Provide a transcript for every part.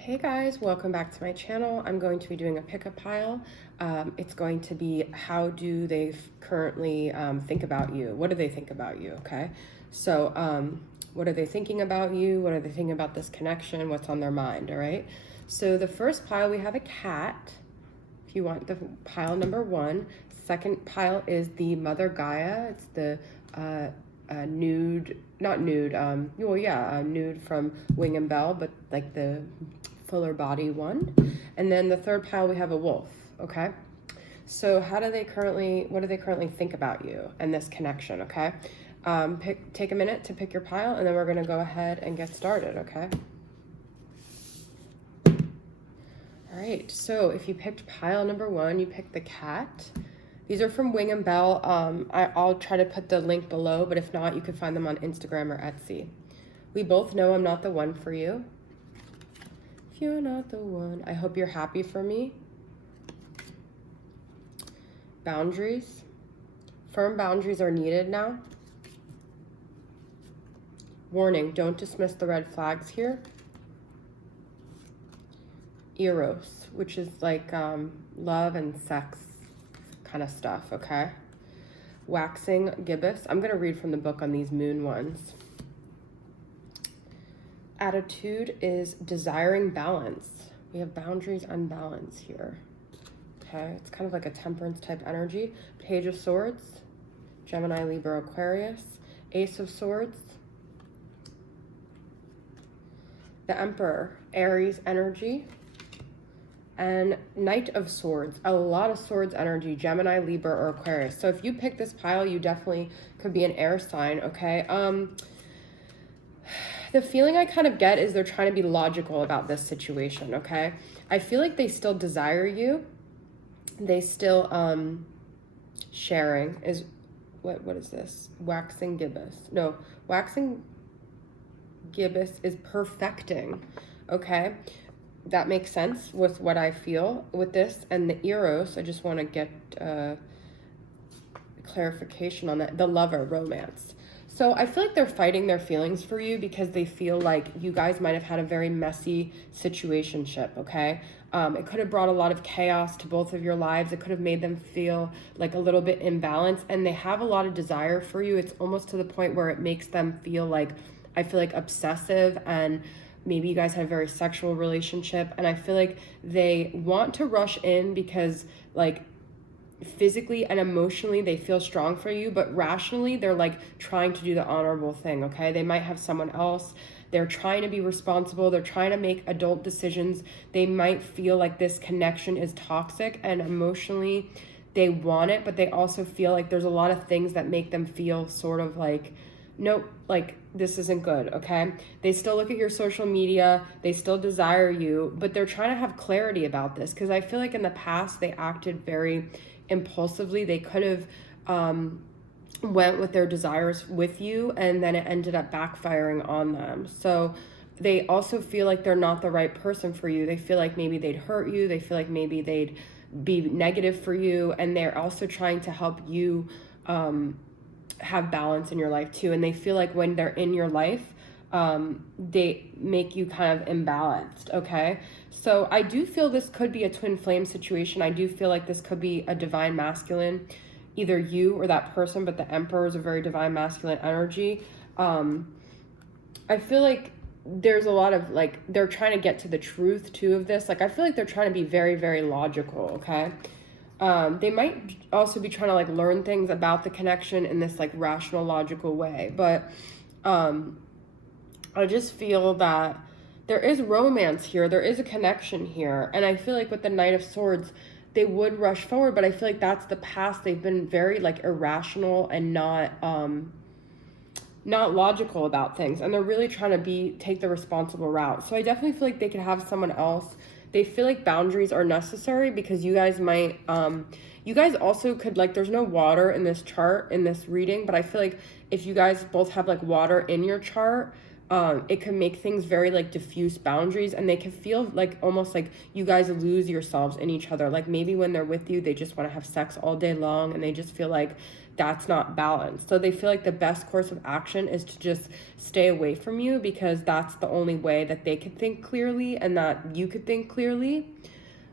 Hey guys, welcome back to my channel. I'm going to be doing a pickup pile. It's going to be how do they currently think about you? What do they think about you, okay? So what are they thinking about you? What are they thinking about this connection? What's on their mind, all right? So the first pile, we have a cat. If you want the pile number one. Second pile is the Mother Gaia. It's the nude, not nude, nude from Wing and Bell, but like the fuller body one. And then the third pile, we have a wolf, okay? So what do they currently think about you and this connection, okay? Take a minute to pick your pile, and then we're gonna go ahead and get started, okay? All right, so if you picked pile number one, you picked the cat. These are from Wing and Bell. I'll try to put the link below, but if not, you can find them on Instagram or Etsy. We both know I'm not the one for you. If you're not the one, I hope you're happy for me. Boundaries. Firm boundaries are needed now. Warning, don't dismiss the red flags here. Eros, which is like love and sex kind of stuff, okay? Waxing gibbous. I'm going to read from the book on these moon ones. Attitude is desiring balance. We have boundaries and balance here. Okay, it's kind of like a temperance type energy. Page of Swords, Gemini, Libra, Aquarius. Ace of Swords. The Emperor, Aries energy. And Knight of Swords, a lot of swords energy, Gemini, Libra, or Aquarius. So if you pick this pile, you definitely could be an air sign, okay? The feeling I kind of get is they're trying to be logical about this situation, okay? I feel like they still desire you. They still, sharing is, what is this? Waxing gibbous. No, waxing gibbous is perfecting, okay? That makes sense with what I feel with this. And the Eros, I just want to get clarification on that. The lover, romance. So I feel like they're fighting their feelings for you because they feel like you guys might have had a very messy situationship, okay? It could have brought a lot of chaos to both of your lives. It could have made them feel like a little bit imbalanced, and they have a lot of desire for you. It's almost to the point where it makes them feel like, I feel like obsessive, and maybe you guys had a very sexual relationship, and I feel like they want to rush in because like physically and emotionally they feel strong for you, but rationally they're like trying to do the honorable thing, okay? They might have someone else. They're trying to be responsible. They're trying to make adult decisions. They might feel like this connection is toxic, and emotionally they want it, but they also feel like there's a lot of things that make them feel sort of like, nope, like this isn't good, okay? They still look at your social media, they still desire you, but they're trying to have clarity about this because I feel like in the past they acted very impulsively. They could have went with their desires with you, and then it ended up backfiring on them. So they also feel like they're not the right person for you. They feel like maybe they'd hurt you. They feel like maybe they'd be negative for you, and they're also trying to help you have balance in your life too. And they feel like when they're in your life, they make you kind of imbalanced, okay? So I do feel this could be a twin flame situation. I do feel like this could be a divine masculine, either you or that person, but the Emperor is a very divine masculine energy. I feel like there's a lot of like, they're trying to get to the truth too of this. Like, I feel like they're trying to be very, very logical, okay? They might also be trying to like learn things about the connection in this like rational, logical way. But I just feel that there is romance here. There is a connection here. And I feel like with the Knight of Swords, they would rush forward, but I feel like that's the past. They've been very like irrational and not logical about things. And they're really trying to take the responsible route. So I definitely feel like they could have someone else. They feel like boundaries are necessary because you guys might, you guys also could like, there's no water in this chart, in this reading, but I feel like if you guys both have like water in your chart, It can make things very like diffuse boundaries, and they can feel like almost like you guys lose yourselves in each other. Like maybe when they're with you, they just want to have sex all day long, and they just feel like that's not balanced. So they feel like the best course of action is to just stay away from you, because that's the only way that they could think clearly and that you could think clearly.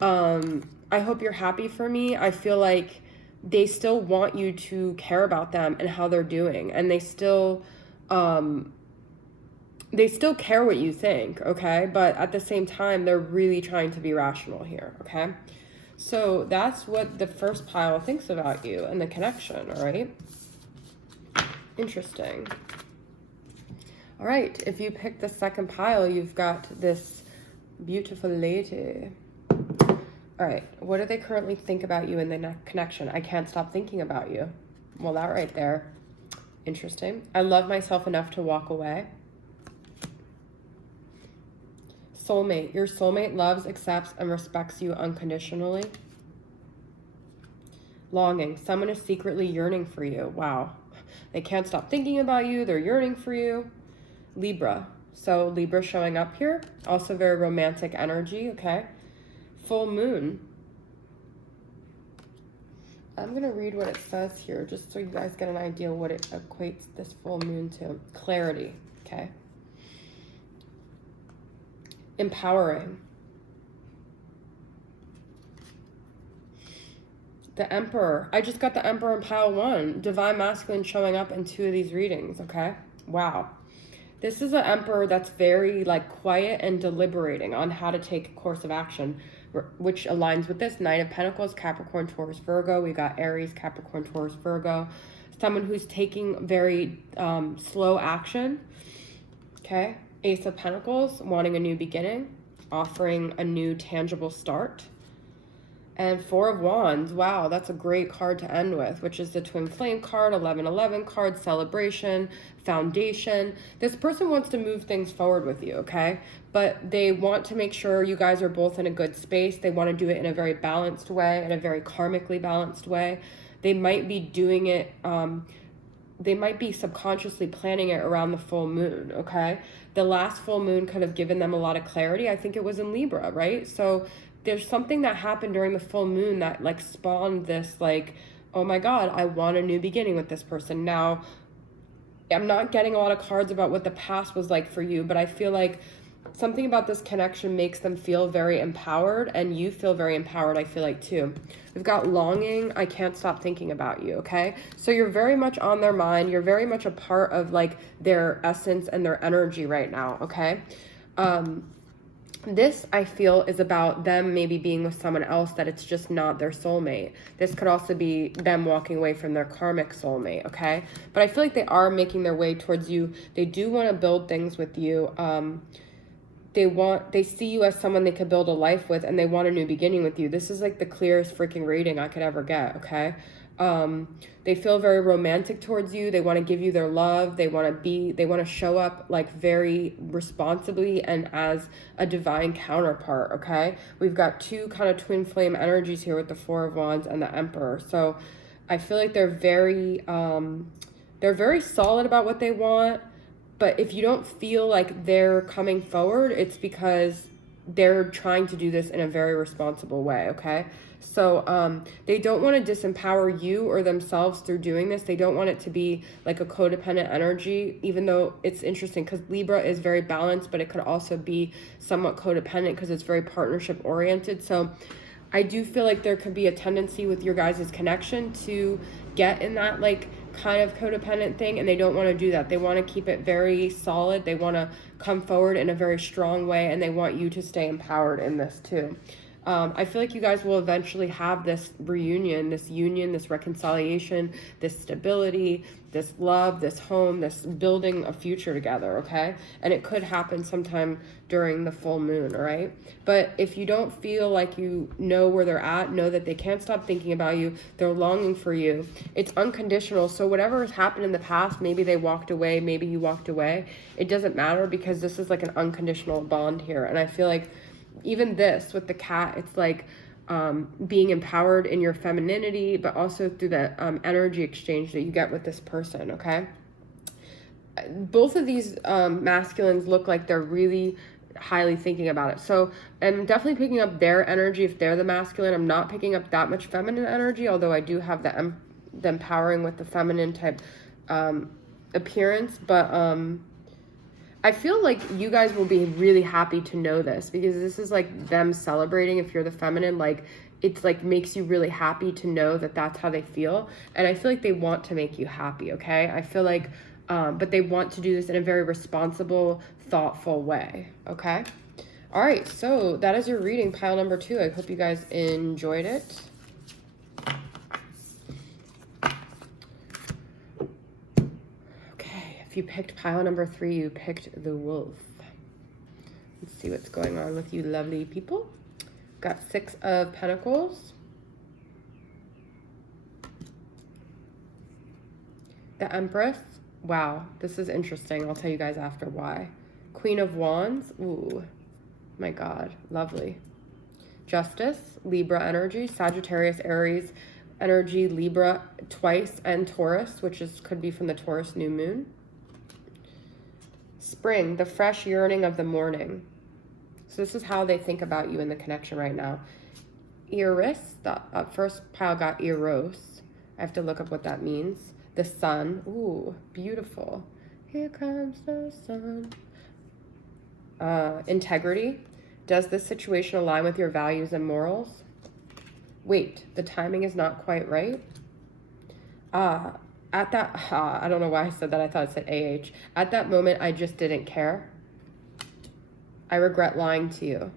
I hope you're happy for me. I feel like they still want you to care about them and how they're doing, and they still care what you think, okay? But at the same time, they're really trying to be rational here, okay? So that's what the first pile thinks about you and the connection, all right? Interesting. All right, if you pick the second pile, you've got this beautiful lady. All right, what do they currently think about you in the connection? I can't stop thinking about you. Well, that right there. Interesting. I love myself enough to walk away. Soulmate. Your soulmate loves, accepts, and respects you unconditionally. Longing. Someone is secretly yearning for you. Wow. They can't stop thinking about you. They're yearning for you. Libra. So Libra showing up here. Also very romantic energy, okay? Full moon. I'm going to read what it says here just so you guys get an idea what it equates this full moon to. Clarity, okay? Empowering. The Emperor. I just got the Emperor in pile 1. Divine Masculine showing up in 2 of these readings, okay? Wow. This is an Emperor that's very like quiet and deliberating on how to take a course of action, which aligns with this. Knight of Pentacles, Capricorn, Taurus, Virgo. We got Aries, Capricorn, Taurus, Virgo. Someone who's taking very slow action, okay? Ace of Pentacles, wanting a new beginning, offering a new tangible start. And Four of Wands, wow, that's a great card to end with, which is the Twin Flame card, 1111 card, celebration, foundation. This person wants to move things forward with you, okay? But they want to make sure you guys are both in a good space. They want to do it in a very balanced way, in a very karmically balanced way. They might be doing it, they might be subconsciously planning it around the full moon, okay? The last full moon could have given them a lot of clarity. I think it was in Libra, right? So there's something that happened during the full moon that like spawned this like, oh my God, I want a new beginning with this person. Now, I'm not getting a lot of cards about what the past was like for you, but I feel like something about this connection makes them feel very empowered, and you feel very empowered, I feel like, too. We've got longing. I can't stop thinking about you, okay? So you're very much on their mind. You're very much a part of, like, their essence and their energy right now, okay? This, I feel, is about them maybe being with someone else that it's just not their soulmate. This could also be them walking away from their karmic soulmate, okay? But I feel like they are making their way towards you. They do want to build things with you. They see you as someone they could build a life with, and they want a new beginning with you. This is like the clearest freaking reading I could ever get, okay? They feel very romantic towards you. They want to give you their love. They want to show up like very responsibly and as a divine counterpart, okay? We've got 2 kind of twin flame energies here with the Four of Wands and the Emperor. So I feel like they're very solid about what they want. But if you don't feel like they're coming forward, it's because they're trying to do this in a very responsible way, okay? So they don't want to disempower you or themselves through doing this. They don't want it to be like a codependent energy, even though it's interesting because Libra is very balanced, but it could also be somewhat codependent because it's very partnership oriented. So I do feel like there could be a tendency with your guys' connection to get in that like kind of codependent thing, and they don't want to do that. They want to keep it very solid. They want to come forward in a very strong way, and they want you to stay empowered in this too. I feel like you guys will eventually have this reunion, this union, this reconciliation, this stability, this love, this home, this building a future together, okay? And it could happen sometime during the full moon, all right? But if you don't feel like you know where they're at, know that they can't stop thinking about you. They're longing for you. It's unconditional. So whatever has happened in the past, maybe they walked away, maybe you walked away. It doesn't matter because this is like an unconditional bond here. And I feel like even this with the cat, it's like being empowered in your femininity, but also through the energy exchange that you get with this person, okay? both of these masculines look like they're really highly thinking about it. So I'm definitely picking up their energy if they're the masculine. I'm not picking up that much feminine energy, although I do have the empowering with the feminine type appearance. But I feel like you guys will be really happy to know this, because this is like them celebrating. If you're the feminine, like it's like makes you really happy to know that that's how they feel. And I feel like they want to make you happy. Okay. I feel like, but they want to do this in a very responsible, thoughtful way. Okay. All right. So that is your reading, pile number 2. I hope you guys enjoyed it. You picked pile number 3, you picked the wolf. Let's see what's going on with you lovely people. Got 6 of Pentacles. The Empress. Wow, this is interesting. I'll tell you guys after why. Queen of Wands. Ooh, my God, lovely. Justice, Libra energy, Sagittarius, Aries energy, Libra twice, and Taurus, which could be from the Taurus new moon. Spring, the fresh yearning of the morning. So this is how they think about you in the connection right now. Eris, the first pile got Eros. I have to look up what that means. The sun. Ooh, beautiful. Here comes the sun. Integrity. Does this situation align with your values and morals? Wait, the timing is not quite right. At that, I don't know why I said that. I thought it said AH. At that moment, I just didn't care. I regret lying to you.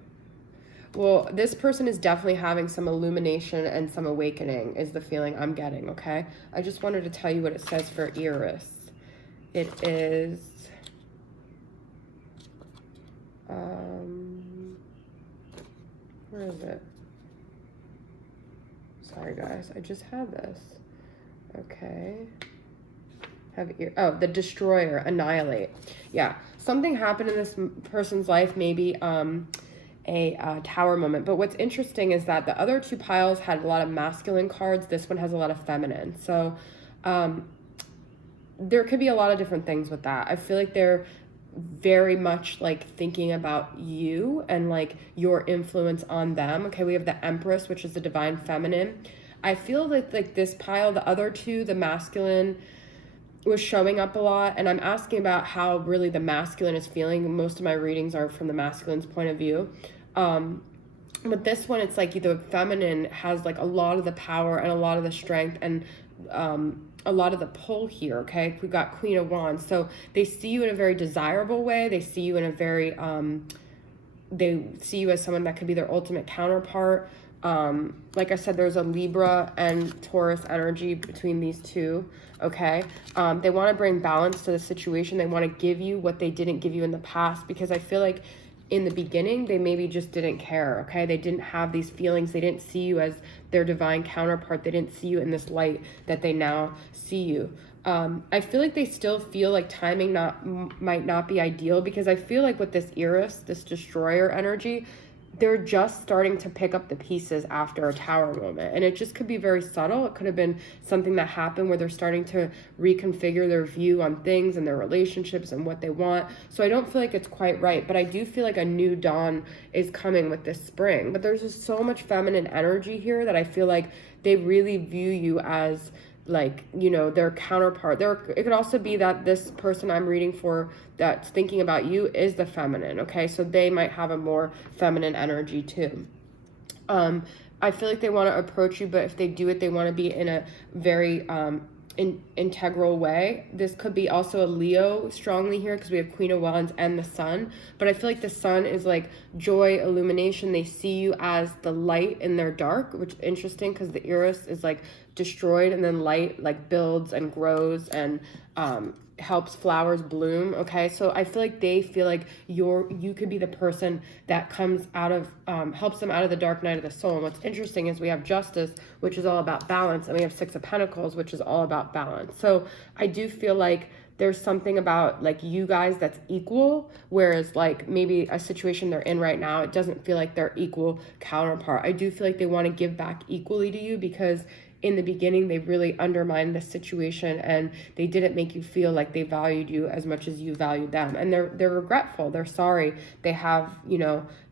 Well, this person is definitely having some illumination and some awakening is the feeling I'm getting, okay? I just wanted to tell you what it says for Eris. It is... where is it? Sorry, guys. I just had this. Okay. The Destroyer, Annihilate. Yeah, something happened in this person's life, maybe a tower moment. But what's interesting is that the other 2 piles had a lot of masculine cards. This one has a lot of feminine. So there could be a lot of different things with that. I feel like they're very much like thinking about you and like your influence on them. Okay, we have the Empress, which is the divine feminine. I feel like this pile, the other 2, the masculine, was showing up a lot, and I'm asking about how really the masculine is feeling. Most of my readings are from the masculine's point of view. But this one, it's like the feminine has like a lot of the power and a lot of the strength and a lot of the pull here, okay? We've got Queen of Wands. So they see you in a very desirable way. They see you in a very, they see you as someone that could be their ultimate counterpart. Like I said, there's a Libra and Taurus energy between these 2, okay? They want to bring balance to the situation. They want to give you what they didn't give you in the past, because I feel like in the beginning, they maybe just didn't care, okay? They didn't have these feelings. They didn't see you as their divine counterpart. They didn't see you in this light that they now see you. I feel like they still feel like timing might not be ideal, because I feel like with this Eris, this Destroyer energy, they're just starting to pick up the pieces after a tower moment. And it just could be very subtle. It could have been something that happened where they're starting to reconfigure their view on things and their relationships and what they want. So I don't feel like it's quite right, but I do feel like a new dawn is coming with this spring. But there's just so much feminine energy here that I feel like they really view you as like, their counterpart. It could also be that this person I'm reading for that's thinking about you is the feminine, okay? So they might have a more feminine energy too. I feel like they want to approach you, but if they do it, they want to be in a very integral way. This could be also a Leo strongly here, because we have Queen of Wands and the Sun. But I feel like the Sun is like joy, illumination. They see you as the light in their dark, which is interesting, because the Eris is like destroyed, and then light like builds and grows and helps flowers bloom, okay? So I feel like they feel like you could be the person that comes out of, helps them out of the dark night of the soul. And what's interesting is we have Justice, which is all about balance, and we have 6 of Pentacles, which is all about balance. So I do feel like there's something about like you guys that's equal, whereas like maybe a situation they're in right now, it doesn't feel like they're equal counterpart. I do feel like they want to give back equally to you, because in the beginning they really undermined the situation and they didn't make you feel like they valued you as much as you valued them. And they're regretful, they're sorry, they have,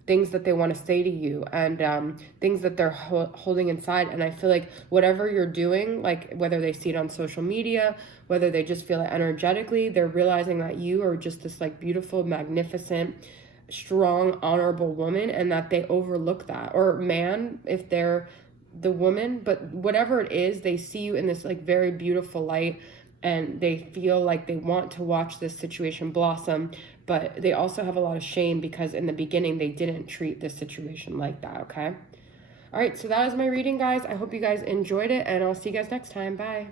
things that they want to say to you, and things that they're holding inside. And I feel like whatever you're doing, like whether they see it on social media, whether they just feel it energetically, they're realizing that you are just this like beautiful, magnificent, strong, honorable woman, and that they overlook that. Or man, if they're the woman, but whatever it is, they see you in this like very beautiful light, and they feel like they want to watch this situation blossom, but they also have a lot of shame because in the beginning they didn't treat this situation like that. Okay. All right, so that is my reading, guys. I hope you guys enjoyed it, and I'll see you guys next time. Bye.